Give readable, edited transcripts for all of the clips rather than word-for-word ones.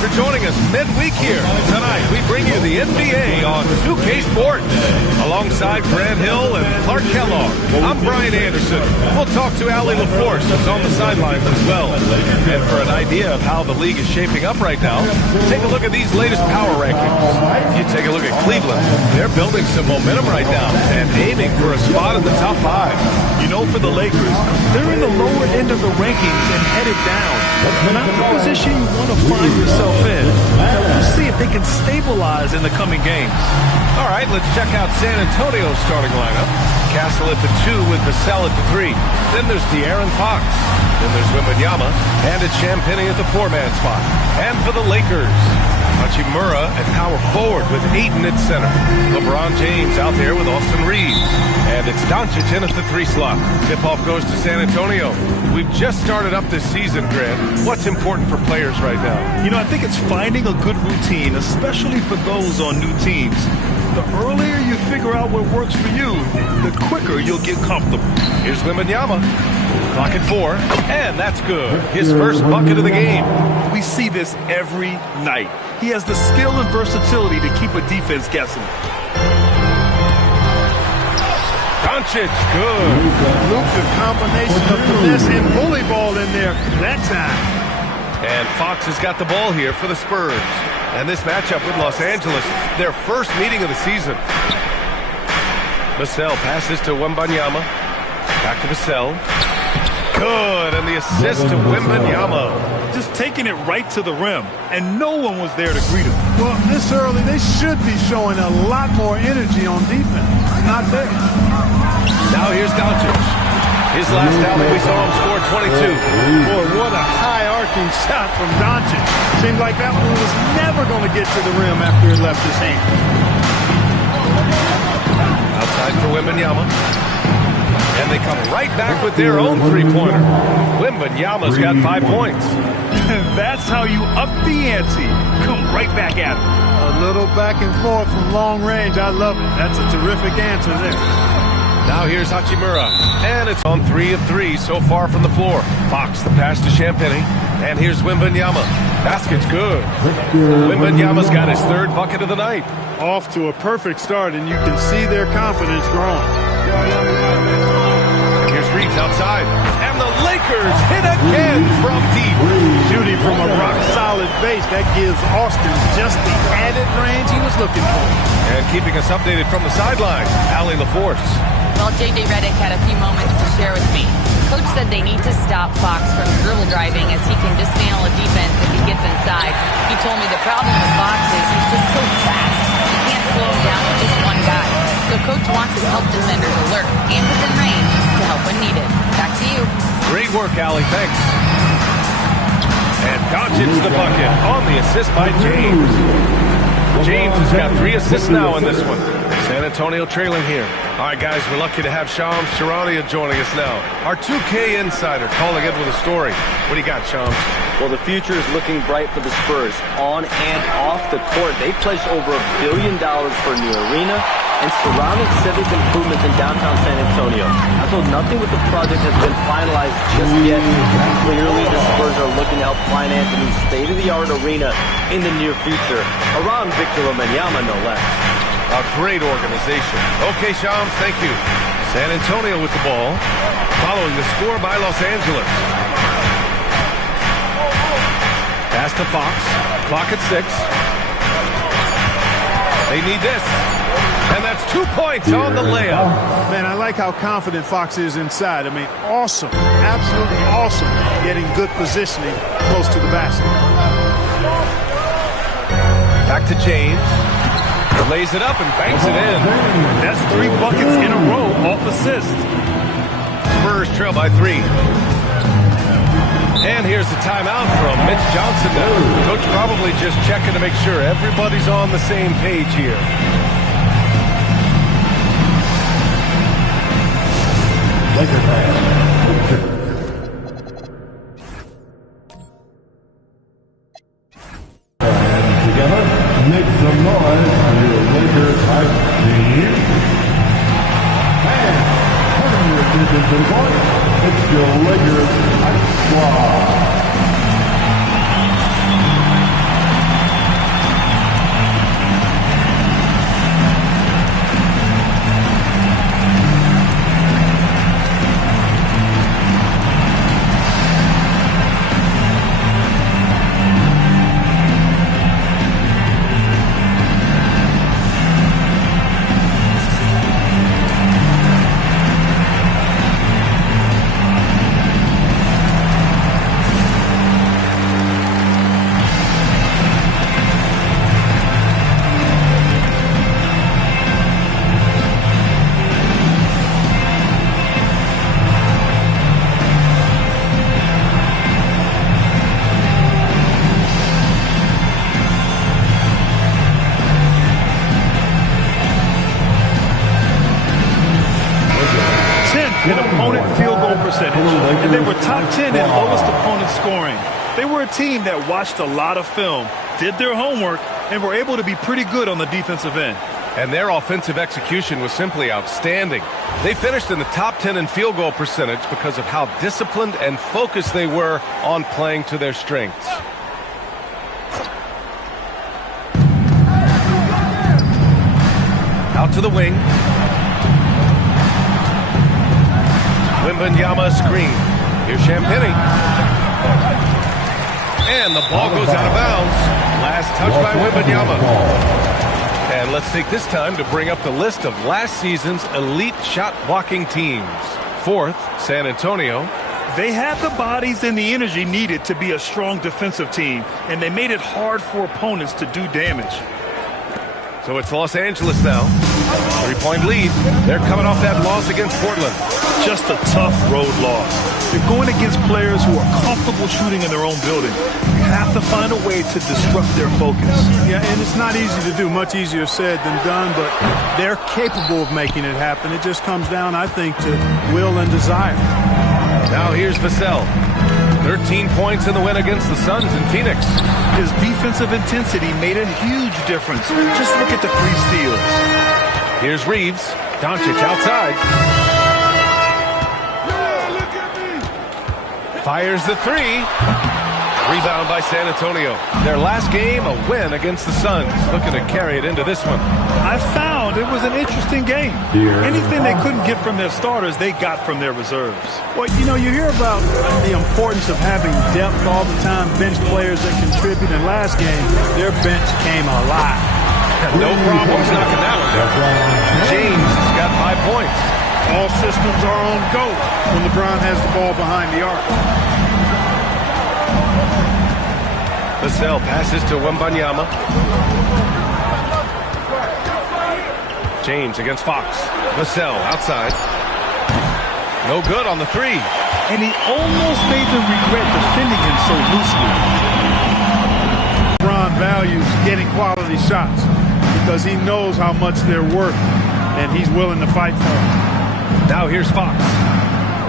for joining us midweek here. Tonight, we bring you the NBA on 2K Sports. Alongside Grant Hill and Clark Kellogg, I'm Brian Anderson. We'll talk to Allie LaForce, who's on the sidelines as well. And for an idea of how the league is shaping up right now, take a look at these latest power rankings. You take a look at Cleveland. They're building some momentum right now and aiming for a spot in the top 5. You know, for the Lakers, they're in the lower end of the rankings and headed down. Not the position you want to find yourself in. Now, we'll see if they can stabilize in the coming games. All right, let's check out San Antonio's starting lineup. Castle at the 2 with Vassell at the 3. Then there's De'Aaron Fox. Then there's Wembanyama. And it's Champagnie at the 4-man spot. And for the Lakers, Hachimura at power forward with Ayton at center. LeBron James out there with Austin Reeves. And it's Doncic in at the 3 slot. Tip-off goes to San Antonio. We've just started up this season, Grant. What's important for players right now? You know, I think it's finding a good routine, especially for those on new teams. The earlier you figure out what works for you, the quicker you'll get comfortable. Here's Wembanyama. Clock at 4. And that's good. His first bucket of the game. We see this every night. He has the skill and versatility to keep a defense guessing. Doncic, good. Luka, combination of finesse and bully ball in there that time. And Fox has got the ball here for the Spurs. And this matchup with Los Angeles, their first meeting of the season. Vassell passes to Wembanyama. Back to Vassell. Good, and the assist to Wembanyama. Just taking it right to the rim, and no one was there to greet him. Well, this early, they should be showing a lot more energy on defense. Not there. Now here's Doncic. His last outing, we saw him score 22. Boy, what a high-arcing shot from Doncic. Seemed like that one was never going to get to the rim after it left his hand. Outside for Wembanyama. And they come right back with their own three-pointer. Wembanyama's got 5 points. That's how you up the ante. Come right back at him. A little back and forth from long range. I love it. That's a terrific answer there. Now here's Hachimura. And it's on 3 of 3 so far from the floor. Fox, the pass to Champagnie. And here's Wembanyama. Basket's good. Wembanyama's got his 3rd bucket of the night. Off to a perfect start, and you can see their confidence growing. Here's Reeves outside. And the Lakers hit again from deep. Shooting from a rock-solid base, that gives Austin just the added range he was looking for. And keeping us updated from the sideline, Allie LaForce. Well, J.J. Redick had a few moments to share with me. Coach said they need to stop Fox from dribble driving as he can dismantle a defense if he gets inside. He told me the problem with Fox is he's just so fast. You can't slow him down with just one guy. So Coach wants his help defenders alert and within range to help when needed. Back to you. Great work, Allie. Thanks. And Doncic's the bucket on the assist by James. James has got 3 assists now in this one. San Antonio trailing here. All right, guys, we're lucky to have Shams Charania joining us now. Our 2K insider calling in with a story. What do you got, Shams? Well, the future is looking bright for the Spurs. On and off the court, they pledged over $1 billion for a new arena and surrounding civic improvements in downtown San Antonio. Although nothing with the project has been finalized just yet, clearly the Spurs are looking to help finance a new state-of-the-art arena in the near future, around Victor Wembanyama, no less. A great organization. Okay, Shams, thank you. San Antonio with the ball, following the score by Los Angeles. Pass to Fox. Clock at 6. They need this. And that's 2 points on the layup. Man, I like how confident Fox is inside. I mean, awesome. Absolutely awesome. Getting good positioning close to the basket. Back to James. Lays it up and banks it in. That's 3 buckets in a row off assist. Spurs trail by 3. And here's the timeout from Mitch Johnson now. Coach probably just checking to make sure everybody's on the same page here. Laker fans. And together, make some noise for your Lakers hype team. And turn your attention to the court. It's your Lakers hype squad. percentage, and they were top 10 in lowest opponent scoring. They were a team that watched a lot of film, did their homework, and were able to be pretty good on the defensive end. And their offensive execution was simply outstanding. They finished in the top 10 in field goal percentage because of how disciplined and focused they were on playing to their strengths. Out to the wing. Wembanyama screen. Here's Champagnie. And the ball goes out of bounds. Last touch by Wembanyama. And let's take this time to bring up the list of last season's elite shot blocking teams. Fourth, San Antonio. They had the bodies and the energy needed to be a strong defensive team, and they made it hard for opponents to do damage. So it's Los Angeles now. 3-point lead. They're coming off that loss against Portland. Just a tough road loss. They're going against players who are comfortable shooting in their own building. You have to find a way to disrupt their focus. Yeah, and it's not easy to do. Much easier said than done, but they're capable of making it happen. It just comes down, I think, to will and desire. Now here's Vassell. 13 points in the win against the Suns in Phoenix. His defensive intensity made a huge difference. Just look at the 3 steals. Here's Reeves. Doncic outside. Fires the 3. Rebound by San Antonio. Their last game, a win against the Suns. Looking to carry it into this one. I found it was an interesting game. Anything they couldn't get from their starters, they got from their reserves. Well, you know, you hear about the importance of having depth all the time, bench players that contribute. In last game, their bench came alive. No problems knocking that one down. James has got 5 points. All systems are on go when LeBron has the ball behind the arc. Vassell passes to Wembanyama. James against Fox. Vassell outside. No good on the 3. And he almost made them regret defending him so loosely. LeBron values getting quality shots because he knows how much they're worth, and he's willing to fight for them. Now here's Fox.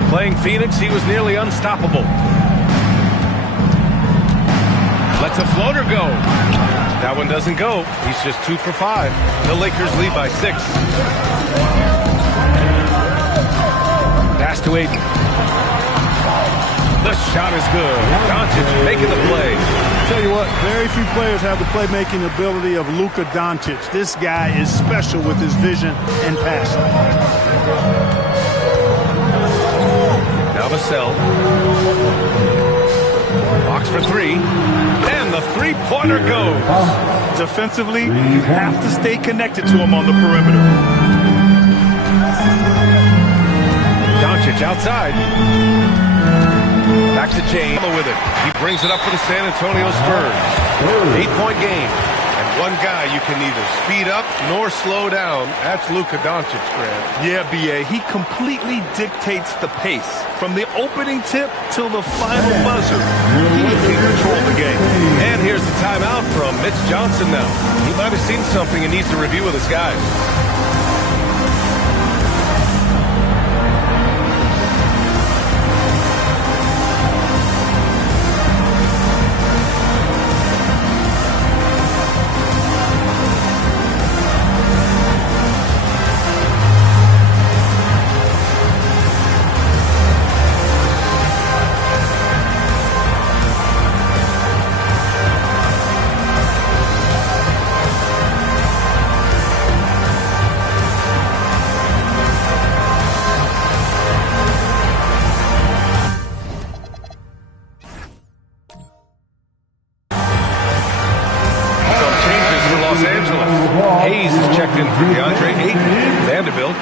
Playing Phoenix, he was nearly unstoppable. Lets a floater go. That one doesn't go. He's just 2 for 5. The Lakers lead by 6. Pass to Ayton. The shot is good. Doncic making the play. Tell you what, very few players have the playmaking ability of Luka Doncic. This guy is special with his vision and passing. Now Vassell. Fox for 3. And the 3-pointer goes. Defensively, you have to stay connected to him on the perimeter. Doncic outside. Back to James with it. He brings it up for the San Antonio Spurs. 8-point game. And one guy you can neither speed up nor slow down. That's Luka Doncic, Grant. Yeah, B.A., he completely dictates the pace. From the opening tip till the final buzzer, he can control the game. And here's the timeout from Mitch Johnson now. He might have seen something and needs to review with his guys.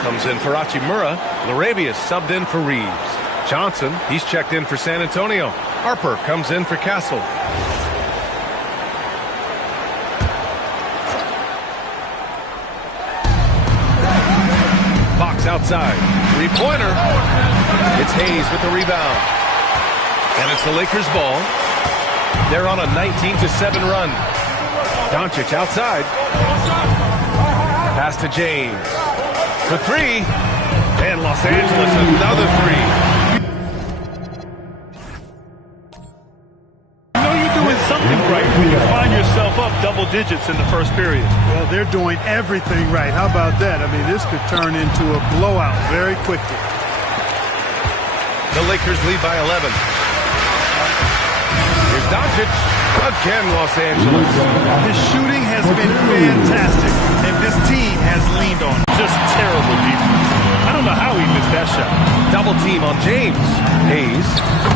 Comes in for Hachimura. Larabius subbed in for Reeves. Johnson, he's checked in for San Antonio. Harper comes in for Castle. Fox outside. 3-pointer. It's Hayes with the rebound. And it's the Lakers' ball. They're on a 19-7 run. Doncic outside. Pass to James. For 3, and Los Angeles another 3. double digits in the first period. Well, they're doing everything right. How about that? I mean, this could turn into a blowout very quickly. The Lakers lead by 11. Here's Doncic. Again, Los Angeles. His shooting has been fantastic, and this team has leaned on just terrible defense. I don't know how he missed that shot. Double team on James. Hayes.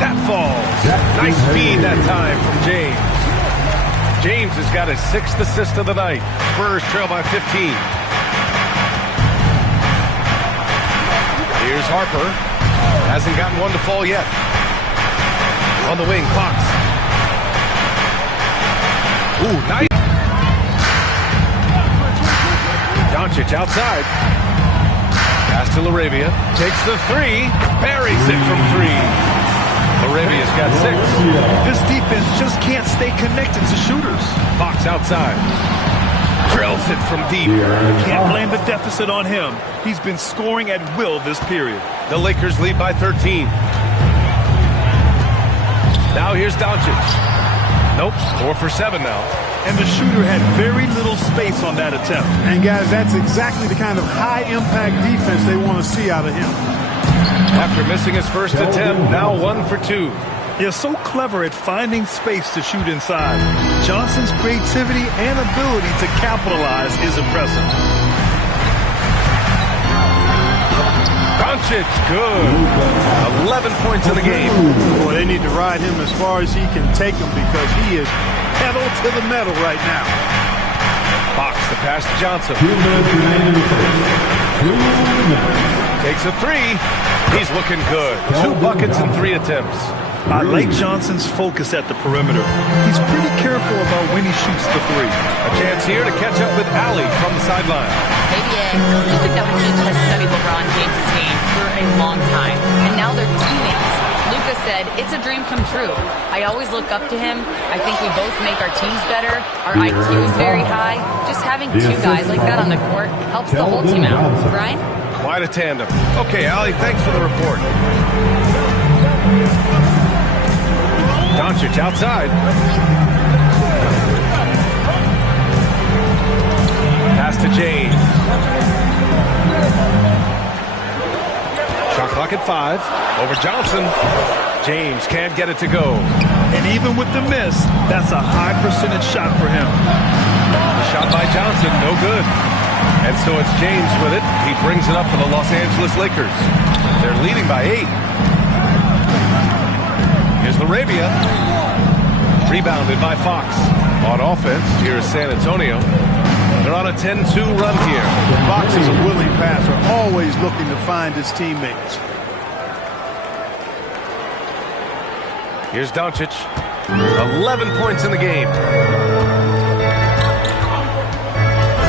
That falls. Nice feed that time from James. James has got his 6th assist of the night. Spurs trail by 15. Here's Harper. Hasn't gotten one to fall yet. On the wing, Fox. Ooh, nice. Doncic outside. Pass to LaRavia. Takes the 3. Buries it from 3. LaRavia's got 6. This defense just can't stay connected to shooters. Fox outside. Drills it from deep. Can't blame the deficit on him. He's been scoring at will this period. The Lakers lead by 13. Now here's Doncic. Nope, 4 for 7 now. And the shooter had very little space on that attempt. And, guys, that's exactly the kind of high-impact defense they want to see out of him. After missing his first attempt, now 1 for 2. He's so clever at finding space to shoot inside. Johnson's creativity and ability to capitalize is impressive. Doncic, good. 11 points in the game. Boy, they need to ride him as far as he can take him because he is pedal to the metal right now. Fox, the pass to Johnson. Takes a 3. He's looking good. 2 buckets and 3 attempts. I like Johnson's focus at the perimeter. He's pretty careful about when he shoots the 3. A chance here to catch up with Allie from the sideline. Luka Doncic has studied LeBron James' game for a long time, and now they're teammates. Luka said, "It's a dream come true. I always look up to him. I think we both make our teams better. Our IQ is very high. Just having 2 guys like that on the court helps the whole team out." Brian? Quite a tandem. Okay, Allie, thanks for the report. Doncic outside. Pass to James. Shot clock at 5. Over Johnson. James can't get it to go. And even with the miss, that's a high percentage shot for him. The shot by Johnson, no good. And so it's James with it. He brings it up for the Los Angeles Lakers. They're leading by 8. Here's LaRavia. Rebounded by Fox. On offense, here's San Antonio. They're on a 10-2 run here. Fox is a willing passer, always looking to find his teammates. Here's Doncic. 11 points in the game.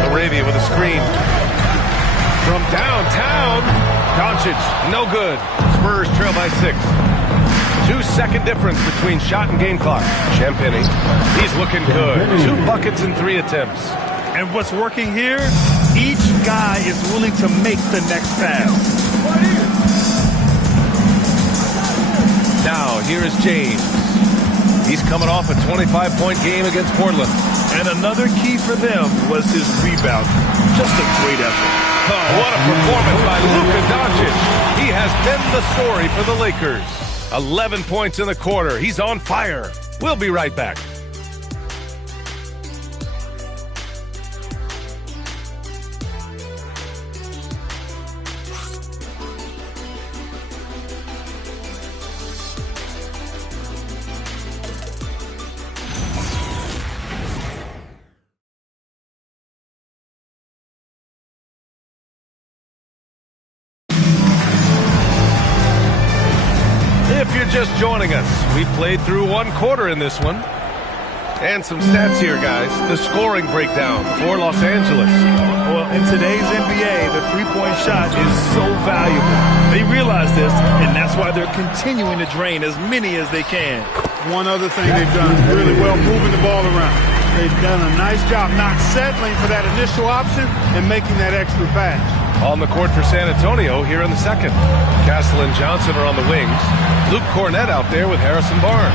LaRavia with a screen. From downtown. Doncic, no good. Spurs trail by 6. 2-second difference between shot and game clock. Champagnie, he's looking good. 2 buckets and 3 attempts. And what's working here, each guy is willing to make the next pass. Now, here is James. He's coming off a 25-point game against Portland. And another key for them was his rebound. Just a great effort. Oh, what a performance by Luka Doncic. He has been the story for the Lakers. 11 points in the quarter. He's on fire. We'll be right back. If you're just joining us, we played through 1 quarter in this one. And some stats here, guys. The scoring breakdown for Los Angeles. Well, in today's NBA, the three-point shot is so valuable. They realize this, and that's why they're continuing to drain as many as they can. One other thing they've done really well, moving the ball around. They've done a nice job not settling for that initial option and making that extra pass. On the court for San Antonio here in the second. Castle and Johnson are on the wings. Luke Cornett out there with Harrison Barnes.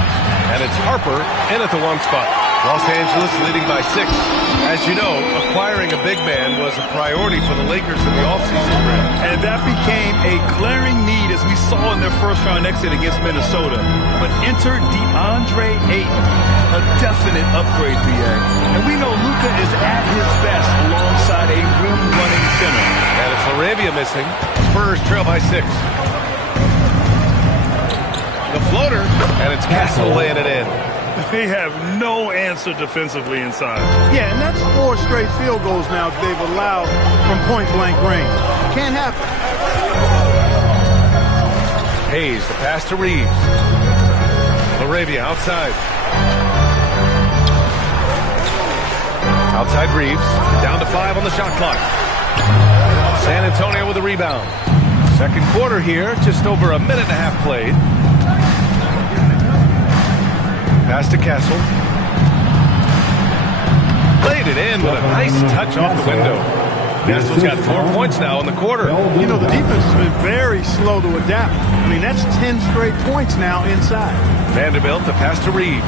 And it's Harper in at the 1 spot. Los Angeles leading by 6. As you know, acquiring a big man was a priority for the Lakers in the offseason. And that became a glaring need as we saw in their first-round exit against Minnesota. But enter DeAndre Ayton, a definite upgrade, BA. And we know Luka is at his best alongside a rim-running center. And it's Laravia missing. Spurs trail by 6. The floater, and it's Castle laying it in. They have no answer defensively inside. Yeah, and that's 4 straight field goals now they've allowed from point-blank range. Can't happen. Hayes, the pass to Reeves. Laravia outside. Outside Reeves. Down to 5 on the shot clock. San Antonio with a rebound. Second quarter here, just over a minute and a half played. Pass to Castle. Played it in with a nice touch off the window. Castle's got 4 points now in the quarter. You know, the defense has been very slow to adapt. I mean, that's 10 straight points now inside. Vanderbilt, the pass to Reeves.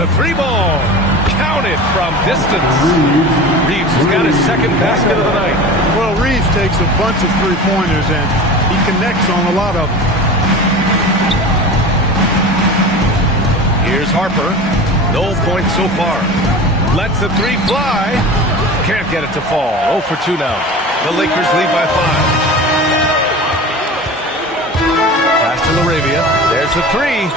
The 3-ball. Counted from distance. Reeves has got his second basket of the night. Well, Reeves takes a bunch of 3-pointers, and he connects on a lot of them. Here's Harper. No points so far. Lets the 3 fly. Can't get it to fall. 0 for 2 now. The Lakers lead by 5. Pass to Laravia. There's the 3.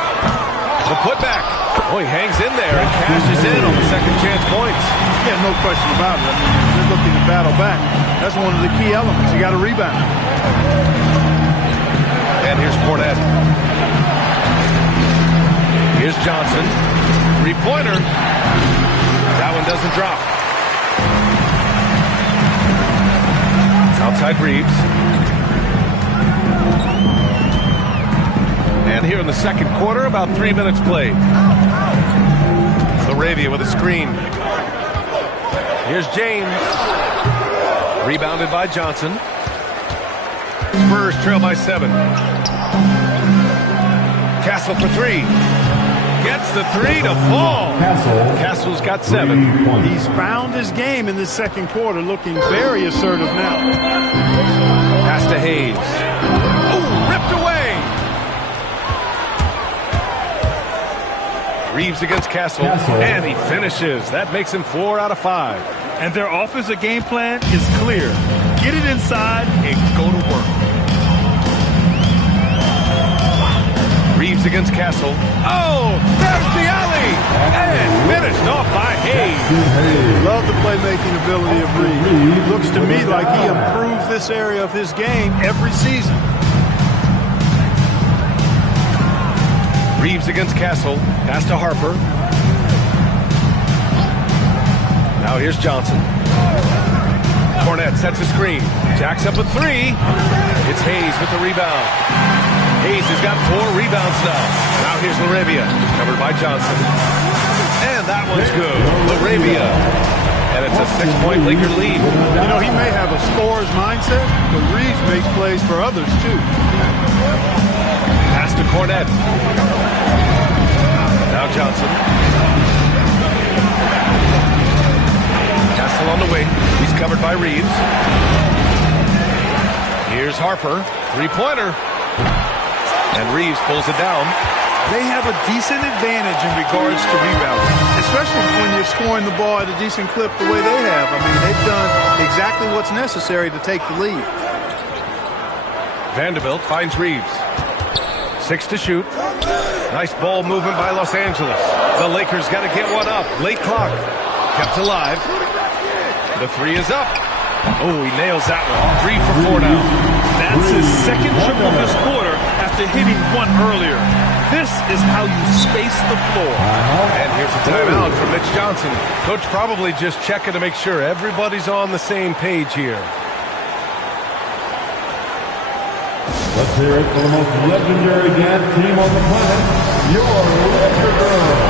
The putback. Oh, he hangs in there and cashes in on the second chance points. Yeah, no question about it. I mean, they're looking to battle back. That's one of the key elements. You got to rebound. And here's Cornett. Here's Johnson. 3-pointer. That one doesn't drop. Outside Reeves. And here in the second quarter, about 3 minutes played. Laravia with a screen. Here's James. Rebounded by Johnson. Spurs trail by 7. Castle for 3. Gets the 3 to fall. Castle's got 7. He's found his game in the second quarter, looking very assertive now. Pass to Hayes. Oh, ripped away. Reeves against Castle, and he finishes. That makes him 4 out of 5. And their offensive game plan is clear. Get it inside and go to work. Reeves against Castle. Oh, there's the alley. And finished off by Hayes. Love the playmaking ability of Reeves. Looks to me like he improves this area of his game every season. Reeves against Castle. Pass to Harper. Now here's Johnson. Cornett sets a screen. Jacks up a 3. It's Hayes with the rebound. Hayes has got 4 rebounds now. Now here's Laravia, covered by Johnson. And that one's good. Laravia. And it's a 6-point Laker lead. You know, he may have a scorer's mindset, but Reeves makes plays for others, too. Pass to Cornett. Now Johnson. Castle on the wing. He's covered by Reeves. Here's Harper. 3-pointer. And Reeves pulls it down. They have a decent advantage in regards to rebounding, especially when you're scoring the ball at a decent clip the way they have. I mean, they've done exactly what's necessary to take the lead. Vanderbilt finds Reeves. 6 to shoot. Nice ball movement by Los Angeles. The Lakers got to get one up. Late clock. Kept alive. The 3 is up. Oh, he nails that one. 3 for 4 now. That's his second triple this quarter after hitting one earlier. This is how you space the floor. And here's a timeout from Mitch Johnson. Coach probably just checking to make sure everybody's on the same page here. Let's hear it for the most legendary dance team on the planet, your Laker Girls.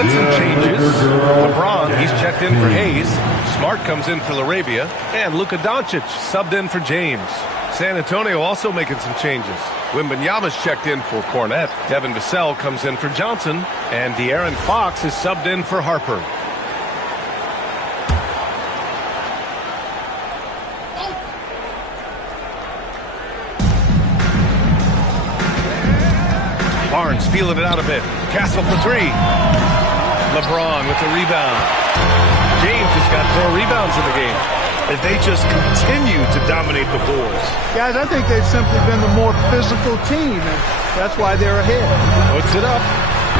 With some changes, LeBron, he's checked in for Hayes. Smart comes in for LaRavia. And Luka Doncic subbed in for James. San Antonio also making some changes. Wembanyama's checked in for Cornette. Devin Vassell comes in for Johnson. And De'Aaron Fox is subbed in for Harper. Barnes feeling it out a bit. Castle for three. LeBron with the rebound. James has got 4 rebounds in the game. And they just continue to dominate the boards. Guys, I think they've simply been the more physical team, and that's why they're ahead. Puts it up.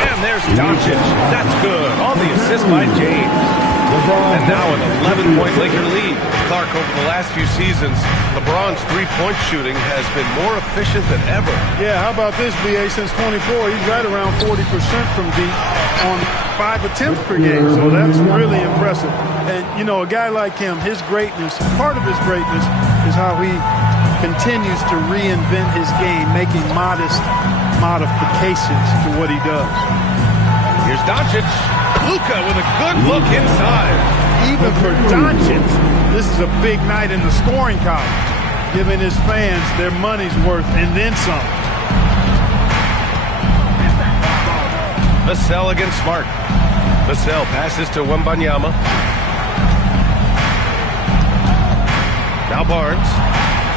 And there's Doncic. That's good. On the assist by James. And now an 11-point Laker lead. Clark, over the last few seasons, LeBron's three-point shooting has been more efficient than ever. Yeah, how about this, BA? Since 24, he's right around 40% from deep on 5 attempts per game. So that's really impressive. And, you know, a guy like him, his greatness, part of his greatness is how he continues to reinvent his game, making modest modifications to what he does. Here's Doncic. Luka with a good look inside. Even for Doncic, this is a big night in the scoring column, giving his fans their money's worth and then some. Vassell against Smart. Vassell passes to Wembanyama. Now Barnes,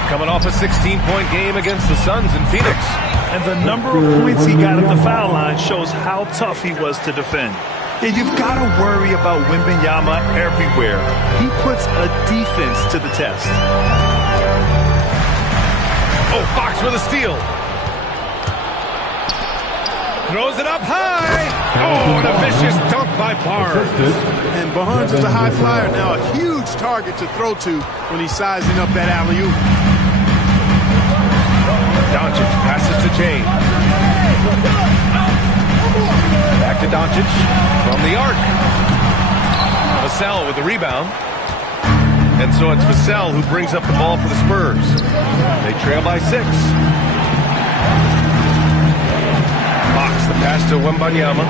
coming off a 16-point game against the Suns in Phoenix. And the number of points he got at the foul line shows how tough he was to defend. And you've got to worry about Wembanyama everywhere. He puts a defense to the test. Oh, Fox with a steal. Throws it up high. Oh, and a vicious dunk by Barnes. And Barnes is a high flyer now, a huge target to throw to when he's sizing up that alley-oop. Doncic passes to James. Back to Doncic from the arc. Vassell with the rebound. And so it's Vassell who brings up the ball for the Spurs. They trail by 6. Fox the pass to Wembanyama.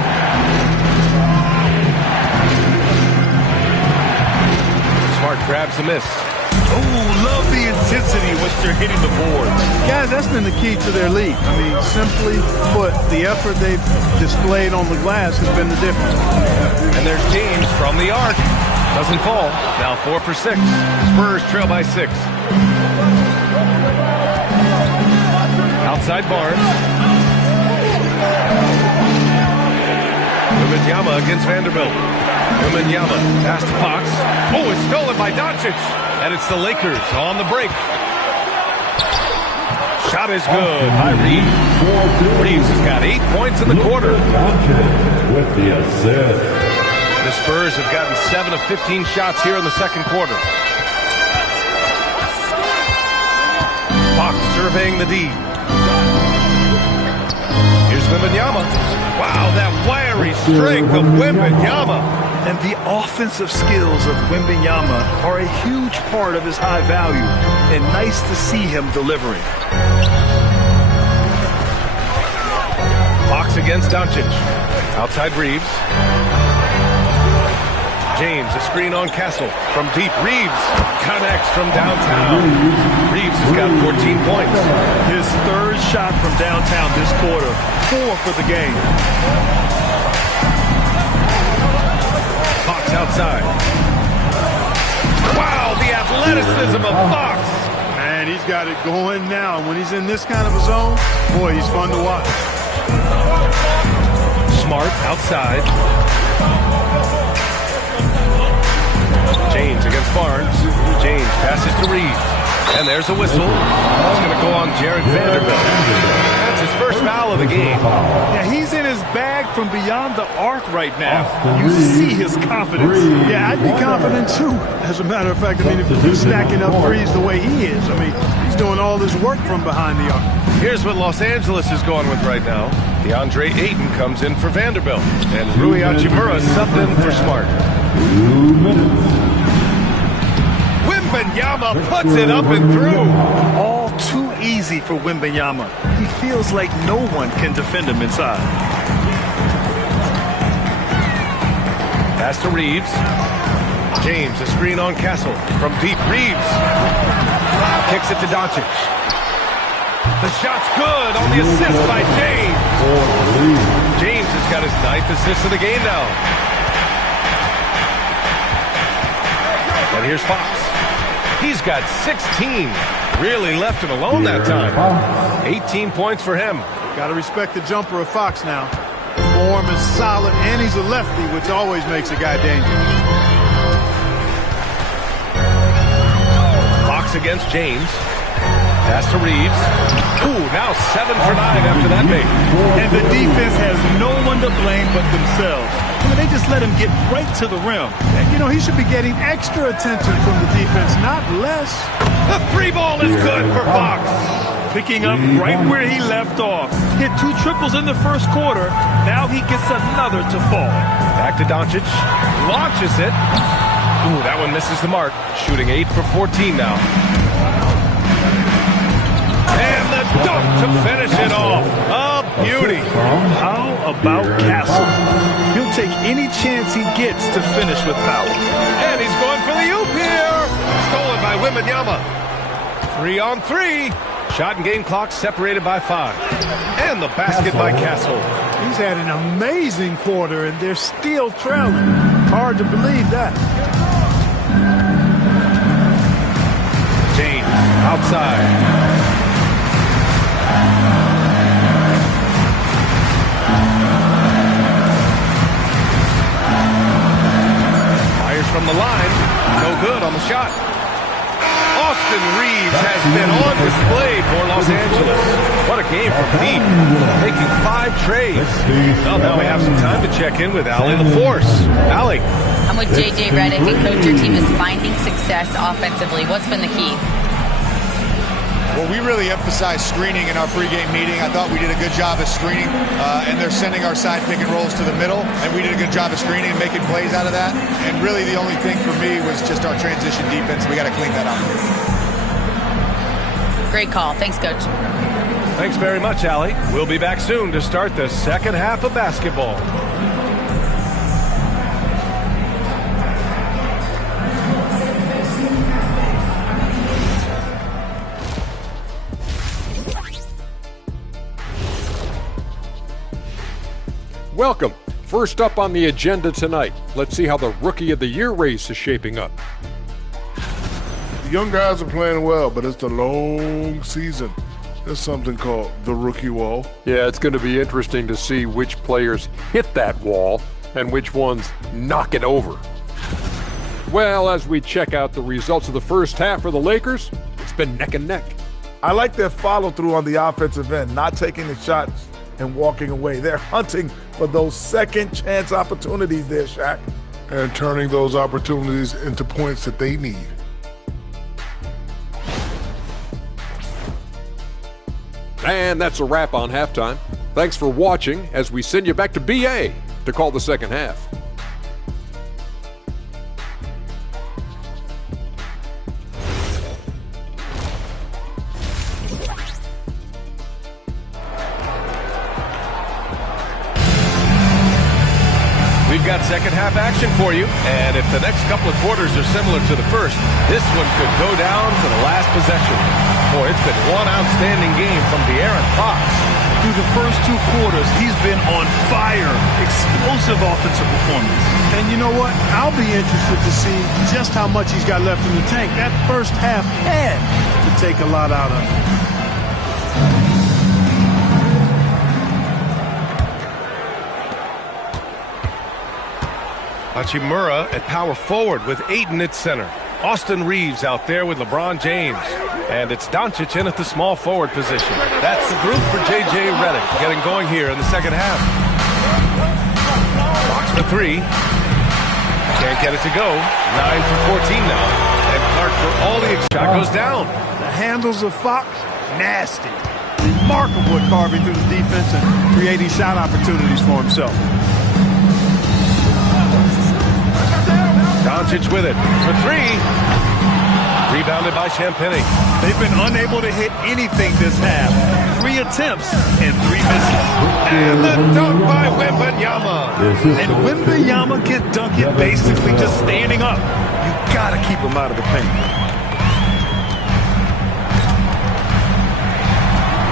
Smart grabs the miss. Oh, love the intensity once they're hitting the boards. Guys, that's been the key to their lead. I mean, simply put, the effort they've displayed on the glass has been the difference. And there's James from the arc. Doesn't fall. Now 4 for 6. Spurs trail by 6. Outside Barnes. Wembanyama against Vanderbilt. Wembanyama pass to Fox. Oh, it's stolen by Doncic. And it's the Lakers on the break. Shot is good by Reeves. Reeves has got 8 points in the quarter. With the assist. The Spurs have gotten 7 of 15 shots here in the second quarter. Fox surveying the D. Here's Wembanyama. Wow, that wiry strength of Wembanyama. And the offensive skills of Wembanyama are a huge part of his high value, and nice to see him delivering. Fox against Doncic. Outside Reeves. James, a screen on Castle. From deep, Reeves connects from downtown. Reeves has got 14 points. His 3rd shot from downtown this quarter. 4 for the game. Fox outside. Wow, the athleticism of Fox. Man, he's got it going now. When he's in this kind of a zone, boy, he's fun to watch. Smart outside. James against Barnes. James passes to Reeves. And there's a whistle. It's going to go on Jared Vanderbilt. That's his first foul of the game. Yeah, he's in his bag from beyond the arc right now. You see his confidence. Yeah, I'd be confident too. As a matter of fact, I mean, if he's stacking up threes the way he is, I mean, he's doing all this work from behind the arc. Here's what Los Angeles is going with right now. DeAndre Ayton comes in for Vanderbilt. And Rui Hachimura subbed in for Smart. 2 minutes. Wembanyama puts it up and through. All too easy for Wembanyama. He feels like no one can defend him inside. Pass to Reeves. James, a screen on Castle. From deep, Reeves. Kicks it to Doncic. The shot's good on the assist by James. James has got his 9th assist of the game now. And here's Fox. He's got 16. Really left him alone that time. 18 points for him. Got to respect the jumper of Fox now. Form is solid, and he's a lefty, which always makes a guy dangerous. Fox against James. Pass to Reeves. Ooh, now 7 for 9 after that make. And the defense has no one to blame but themselves. They just let him get right to the rim. And, you know, he should be getting extra attention from the defense, not less. The 3 ball is good for Fox. Picking up right where he left off. Hit 2 triples in the first quarter. Now he gets another to fall. Back to Doncic. Launches it. Ooh, that one misses the mark. Shooting 8 for 14 now. And the dunk to finish it off. A beauty. How about Castle? He'll take any chance he gets to finish with power. And he's going for the oop here. Stolen by Wembanyama. 3 on 3. Shot and game clock separated by 5. And the basket by Castle. He's had an amazing quarter, and they're still trailing. Hard to believe that. James outside. From the line, no good on the shot. Austin Reeves has been on display for Los Angeles. What a game from deep, making 5 trades. Well, now we have some time to check in with Allie LaForce. Allie. I'm with J.J. Redick, and Coach, your team is finding success offensively. What's been the key? Well, we really emphasized screening in our pregame meeting. I thought we did a good job of screening, and they're sending our side pick and rolls to the middle, and we did a good job of screening and making plays out of that. And really the only thing for me was just our transition defense. We got to clean that up. Great call. Thanks, Coach. Thanks very much, Allie. We'll be back soon to start the second half of basketball. Welcome. First up on the agenda tonight, let's see how the Rookie of the Year race is shaping up. The young guys are playing well, but it's a long season. There's something called the rookie wall. Yeah, it's going to be interesting to see which players hit that wall and which ones knock it over. Well, as we check out the results of the first half for the Lakers, it's been neck and neck. I like their follow-through on the offensive end, not taking the shots and walking away. They're hunting for those second chance opportunities there, Shaq. And turning those opportunities into points that they need. And that's a wrap on halftime. Thanks for watching as we send you back to BA to call the second half. We've got second half action for you, and if the next couple of quarters are similar to the first, this one could go down to the last possession. Boy, it's been one outstanding game from De'Aaron Fox. Through the first 2 quarters, he's been on fire. Explosive offensive performance. And you know what? I'll be interested to see just how much he's got left in the tank. That first half had to take a lot out of him. Hachimura at power forward with Ayton at center. Austin Reeves out there with LeBron James. And it's Doncic in at the small forward position. That's the group for J.J. Redick getting going here in the second half. Fox for 3. Can't get it to go. 9 for 14 now. And Clark for all the shot goes down. The handles of Fox, nasty. Remarkable at carving through the defense and creating shot opportunities for himself. Doncic with it for 3. Rebounded by Champagnie. They've been unable to hit anything this half. 3 attempts and 3 misses. And the dunk by Wembanyama. And Wembanyama can dunk it basically just standing up. You got to keep him out of the paint.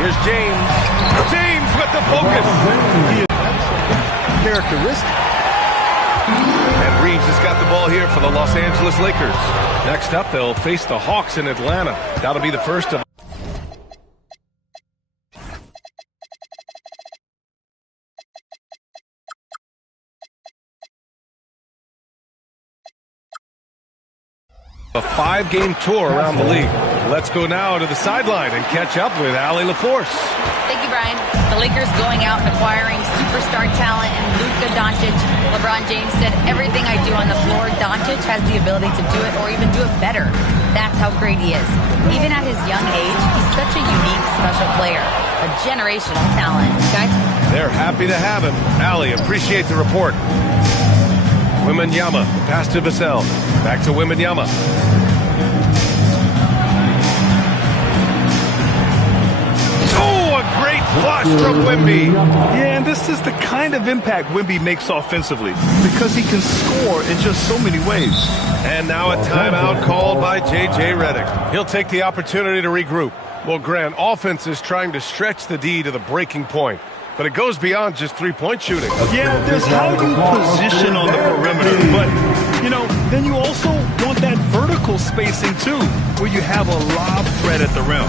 Here's James. James with the focus. Characteristic. And Reeves has got the ball here for the Los Angeles Lakers. Next up, they'll face the Hawks in Atlanta. That'll be the first of a 5-game tour around the league. Let's go now to the sideline and catch up with Allie LaForce. Thank you, Brian. The Lakers going out and acquiring superstar talent and Luka Doncic. LeBron James said, everything I do on the floor, Doncic has the ability to do it or even do it better. That's how great he is. Even at his young age, he's such a unique, special player. A generational talent. Guys? They're happy to have him. Allie, appreciate the report. Wembanyama, pass to Vassell. Back to Wembanyama. Oh, a great flush from Wemby. Yeah, and this is the kind of impact Wemby makes offensively because he can score in just so many ways. And now a timeout called by J.J. Redick. He'll take the opportunity to regroup. Well, Grant, offense is trying to stretch the D to the breaking point. But it goes beyond just three-point shooting. Yeah, there's how you position on the perimeter. But, then you also want that vertical spacing, too, where you have a lob threat at the rim.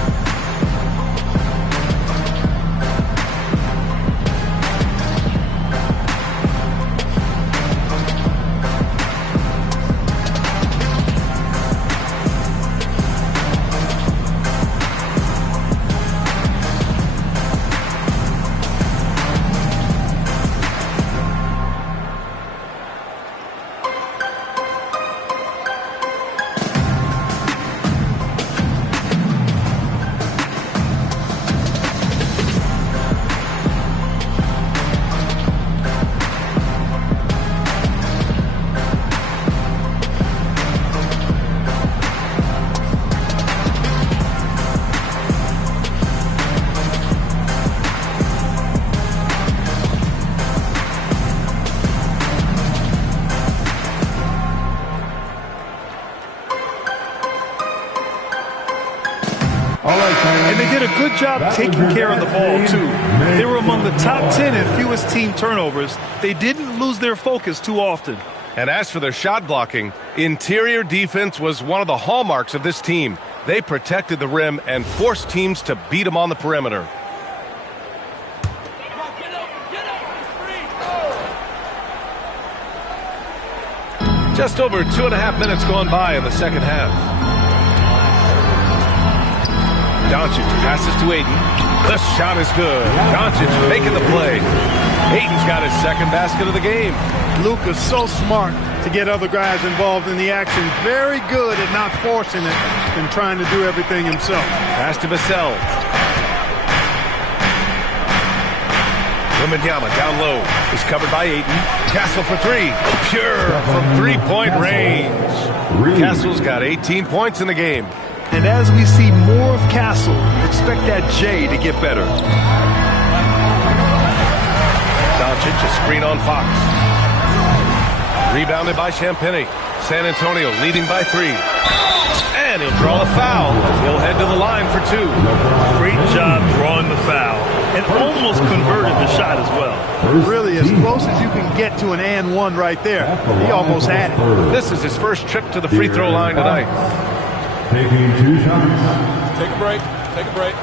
And they did a good job taking care of the ball, too. They were among the top 10 in fewest team turnovers. They didn't lose their focus too often. And as for their shot blocking, interior defense was one of the hallmarks of this team. They protected the rim and forced teams to beat them on the perimeter. Just over 2.5 minutes gone by in the second half. Doncic passes to Ayton. The shot is good. Doncic making the play. Ayton's got his second basket of the game. Luka's so smart to get other guys involved in the action. Very good at not forcing it and trying to do everything himself. Pass to Vassell. Wembanyama down low is covered by Ayton. Castle for three. Pure from three-point range. Castle's got 18 points in the game. And as we see more of Castle, expect that J to get better. Doncic, a screen on Fox. Rebounded by Champagnie. San Antonio leading by 3. And he'll draw the foul. He'll head to the line for 2. Great job drawing the foul. And almost converted the shot as well. Really, as close as you can get to an and one right there. He almost had it. This is his first trip to the free throw line tonight. Taking 2 shots. Take a break. Take a break.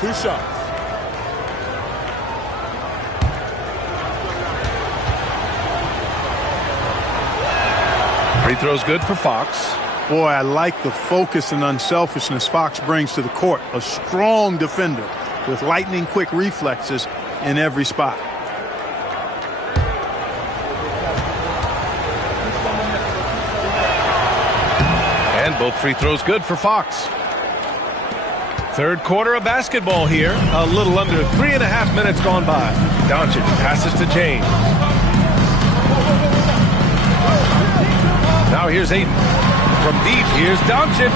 2 shots. Free throw's good for Fox. Boy, I like the focus and unselfishness Fox brings to the court. A strong defender with lightning-quick reflexes in every spot. And both free throws good for Fox. Third quarter of basketball here. A little under 3.5 minutes gone by. Doncic passes to James. Now here's Ayton. From deep, here's Doncic.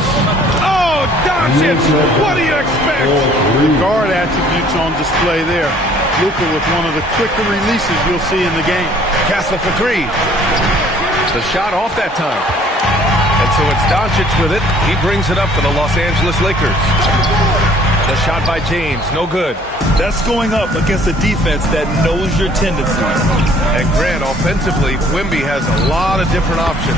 Oh, Doncic! What do you expect? The guard attributes on display there. Luka with one of the quicker releases you'll see in the game. Castle for three. The shot off that time. And so it's Doncic with it. He brings it up for the Los Angeles Lakers. The shot by James, no good. That's going up against a defense that knows your tendencies. And Grant, offensively, Wemby has a lot of different options.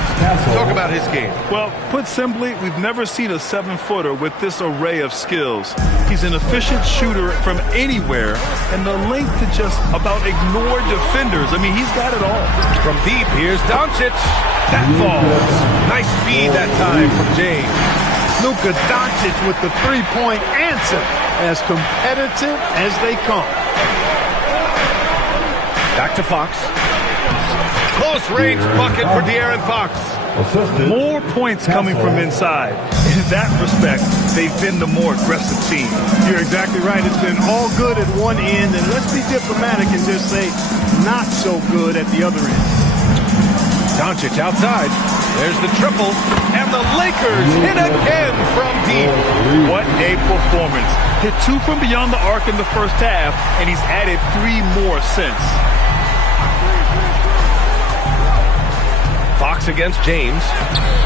Talk about his game. Well, put simply, we've never seen a 7-footer with this array of skills. He's an efficient shooter from anywhere, and the length to just about ignore defenders. I mean, he's got it all. From deep, here's Doncic. That falls. Nice feed that time from James. Luka Doncic with the three-point answer, as competitive as they come. Back to Fox. Close range bucket for De'Aaron Fox. More points coming from inside. In that respect, they've been the more aggressive team. You're exactly right. It's been all good at one end, and let's be diplomatic and just say not so good at the other end. Doncic outside. There's the triple, and the Lakers hit again from deep. What a performance. Hit 2 from beyond the arc in the first half, and he's added 3 more since. Fox against James.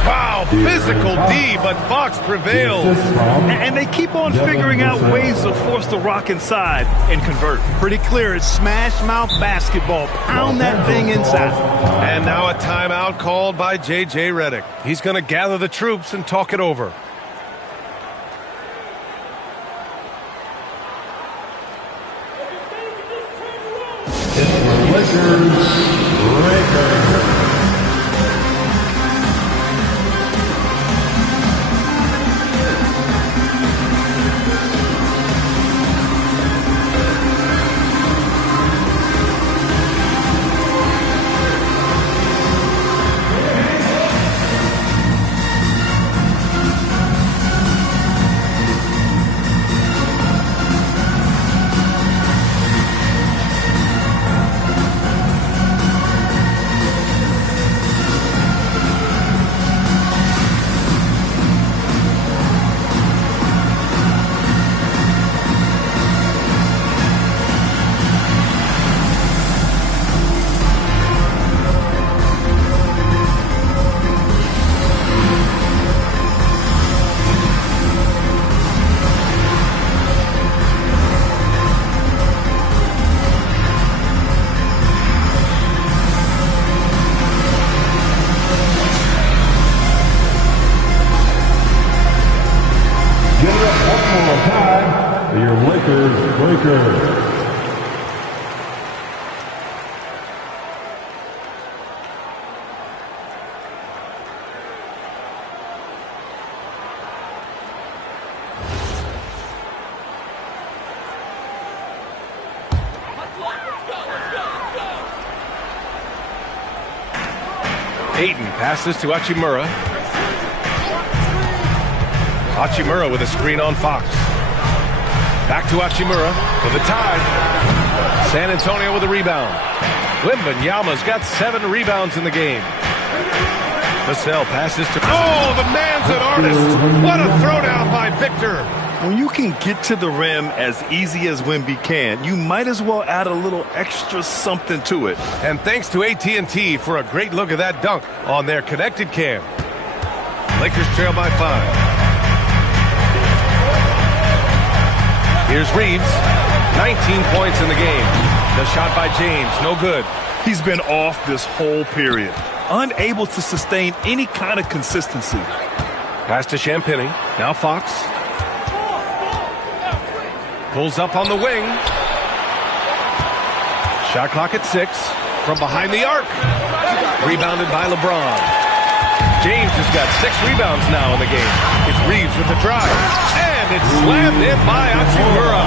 Wow, physical D, but Fox prevails. And they keep on figuring out ways to force the rock inside and convert. Pretty clear. It's smash mouth basketball. Pound that thing inside. And now a timeout called by J.J. Redick. He's going to gather the troops and talk it over. Ayton passes to Hachimura. Hachimura with a screen on Fox. Back to Hachimura for the tie. San Antonio with a rebound. Wembanyama's got 7 rebounds in the game. Vassell passes to... Oh, the man's an artist. What a throwdown by Victor. When you can get to the rim as easy as Wemby can, you might as well add a little extra something to it. And thanks to AT&T for a great look at that dunk on their connected cam. Lakers trail by 5. Here's Reeves. 19 points in the game. The shot by James, no good. He's been off this whole period. Unable to sustain any kind of consistency. Pass to Champagnie. Now Fox. Pulls up on the wing. Shot clock at 6. From behind the arc. Rebounded by LeBron. James has got 6 rebounds now in the game. It's Reeves with the drive. And it's slammed in by Hachimura.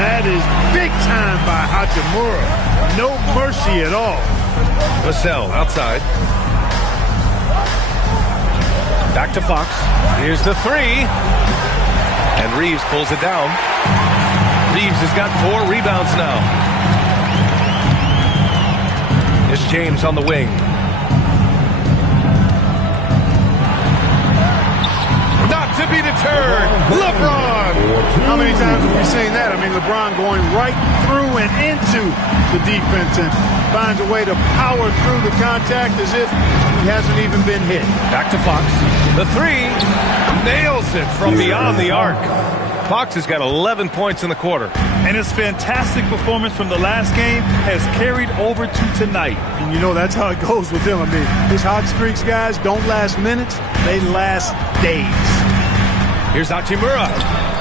That is big time by Hachimura. No mercy at all. Vassell outside. Back to Fox. Here's the 3. And Reeves pulls it down. Reeves has got 4 rebounds now. It's James on the wing. Knocks to be deterred. LeBron. How many times have we seen that? I mean, LeBron going right through and into the defense and finds a way to power through the contact as if he hasn't even been hit. Back to Fox. The three. Nails it from beyond the arc. Fox has got 11 points in the quarter. And his fantastic performance from the last game has carried over to tonight. And you know, that's how it goes with him. I mean, his hot streaks, guys, don't last minutes. They last days. Here's Hachimura.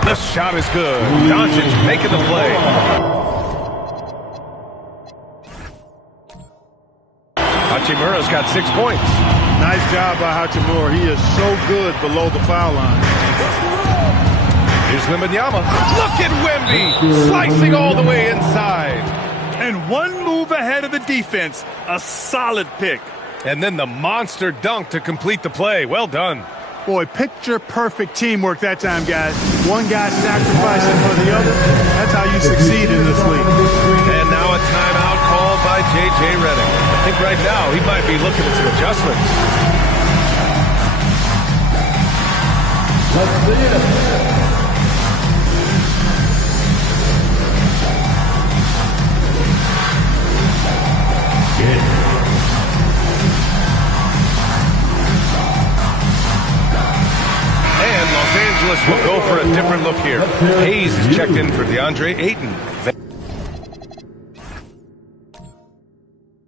The shot is good. Doncic making the play. Hachimura's got 6 points. Nice job by Hachimura. He is so good below the foul line. Here's Wembanyama. Look at Wemby slicing all the way inside. And one move ahead of the defense. A solid pick. And then the monster dunk to complete the play. Well done. Boy, picture-perfect teamwork that time, guys. One guy sacrificing for the other. That's how you succeed in this league. And now a timeout called by J.J. Redick. I think right now he might be looking at some adjustments. Let's see it. And Los Angeles will go for a different look here. Hayes is checked in for DeAndre Ayton.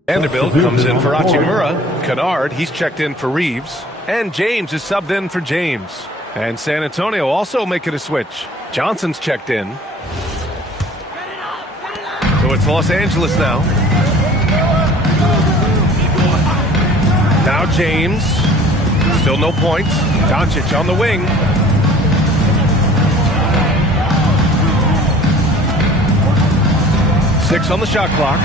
Vanderbilt comes in for Hachimura. Kennard, he's checked in for Reeves. And James is subbed in for James. And San Antonio also making a switch. Johnson's checked in. So it's Los Angeles now. Now James. Still no points. Doncic on the wing. Six on the shot clock.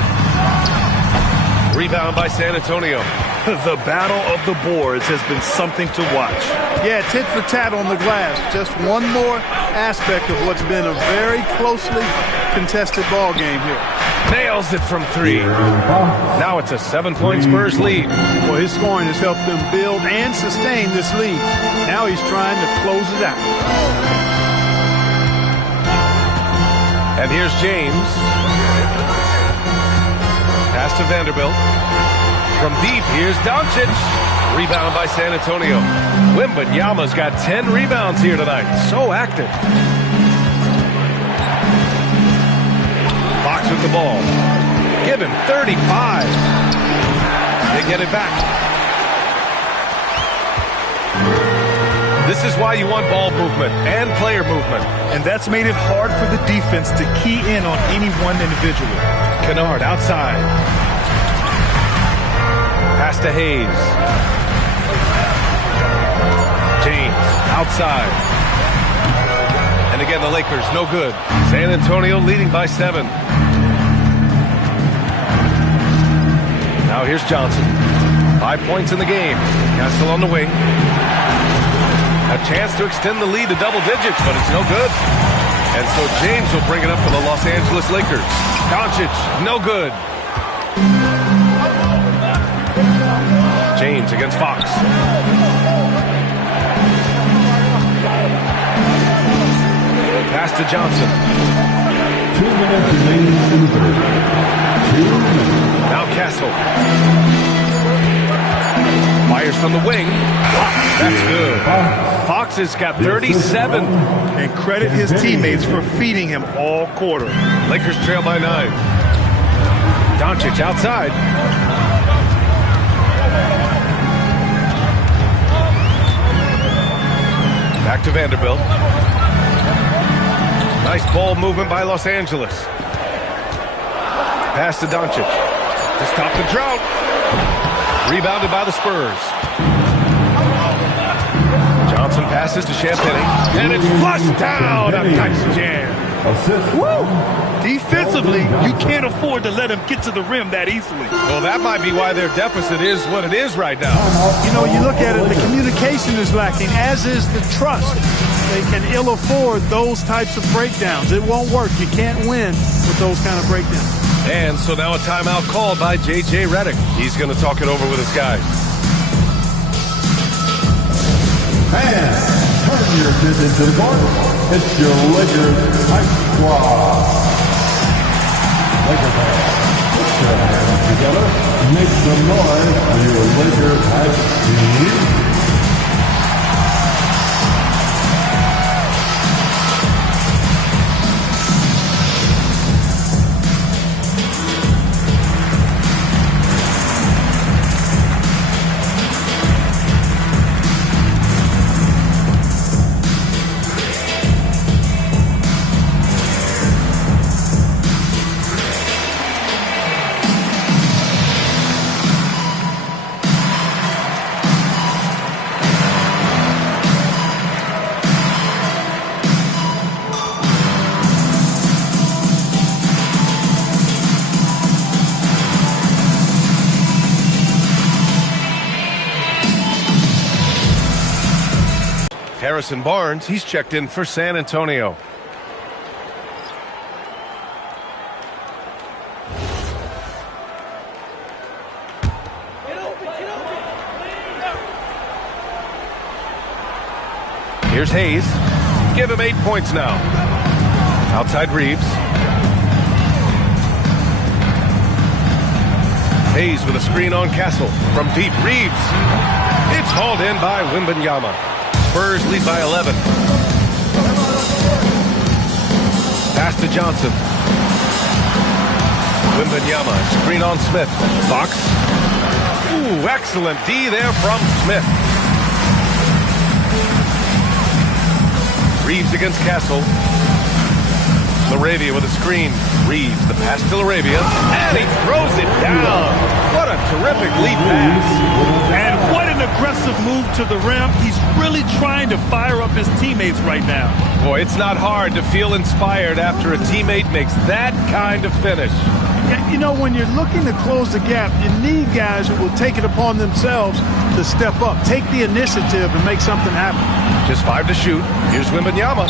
Rebound by San Antonio. The battle of the boards has been something to watch. Yeah, tit for tat on the glass. Just one more aspect of what's been a very closely contested ball game here. Nails it from three. Now it's a 7-point Spurs lead. Well, his scoring has helped them build and sustain this lead. Now he's trying to close it out. And here's James. Pass to Vanderbilt. From deep, here's Doncic. Rebound by San Antonio. Wembanyama's got 10 rebounds here tonight. So active. Fox with the ball. Give him 35. They get it back. This is why you want ball movement and player movement. And that's made it hard for the defense to key in on any one individual. Kennard outside. Pass to Hayes. James outside. And again, the Lakers no good. San Antonio leading by 7. Now here's Johnson. 5 points in the game. Castle on the wing. A chance to extend the lead to double digits, but it's no good. And so James will bring it up for the Los Angeles Lakers. Doncic, no good. James against Fox. Pass to Johnson. 2 minutes remaining in the third. 2 minutes. Now Castle. Fires from the wing. That's good. Fox has got 37. And credit his teammates for feeding him all quarter. Lakers trail by 9. Doncic outside. Back to Vanderbilt. Nice ball movement by Los Angeles. Pass to Doncic. To stop the drought. Rebounded by the Spurs. Johnson passes to Champagnie. And it's flushed down. A nice jam. Woo! Defensively, you can't afford to let him get to the rim that easily. Well, that might be why their deficit is what it is right now. You know, you look at it, the communication is lacking, as is the trust. They can ill afford those types of breakdowns. It won't work. You can't win with those kind of breakdowns. And so now a timeout called by J.J. Redick. He's going to talk it over with his guys. And And your addition to the court, it's your Lakers Hype Squad. Lakers fans, put your hands together. Make some noise for your Lakers Hype team. Harrison Barnes, he's checked in for San Antonio. Here's Hayes. Give him 8 points now. Outside Reeves. Hayes with a screen on Castle. From deep, Reeves. It's hauled in by Wembanyama. Spurs lead by 11. Pass to Johnson. Wembanyama, screen on Smith. Fox. Ooh, excellent D there from Smith. Reeves against Castle. LaRavia with a screen. Reeves, the pass to LaRavia. And he throws it down. What a terrific lead pass. And what an aggressive move to the rim. He's really trying to fire up his teammates right now. Boy, it's not hard to feel inspired after a teammate makes that kind of finish. You know, when you're looking to close the gap, you need guys who will take it upon themselves to step up, take the initiative, and make something happen. Just 5 to shoot. Here's Wembanyama.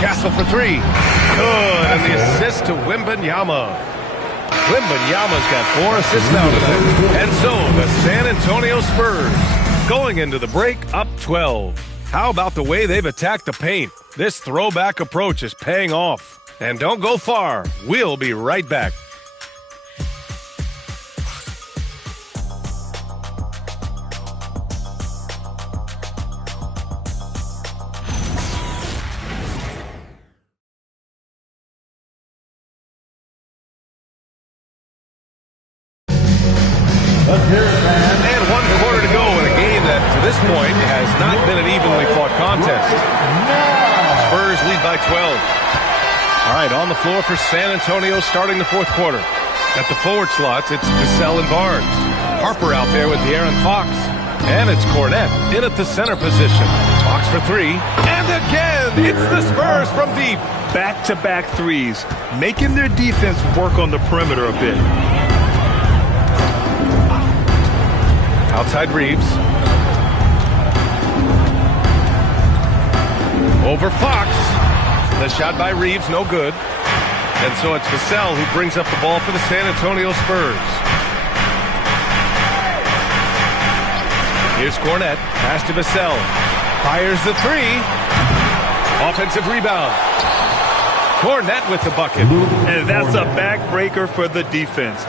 Castle for 3. Good, and the assist to Wembanyama. Wembanyama's got 4 assists now tonight. And so the San Antonio Spurs going into the break up 12. How about the way they've attacked the paint? This throwback approach is paying off. And don't go far. We'll be right back. And 1 quarter to go in a game that, to this point, has not been an evenly fought contest. Spurs lead by 12. All right, on the floor for San Antonio starting the 4th quarter. At the forward slots, it's Vassell and Barnes. Harper out there with De'Aaron Fox. And it's Cornette in at the center position. Fox for 3. And again, it's the Spurs from deep. Back-to-back threes, making their defense work on the perimeter a bit. Outside Reeves. Over Fox. The shot by Reeves, no good. And so it's Vassell who brings up the ball for the San Antonio Spurs. Here's Cornette. Pass to Vassell. Fires the 3. Offensive rebound. Cornette with the bucket. And that's a backbreaker for the defense.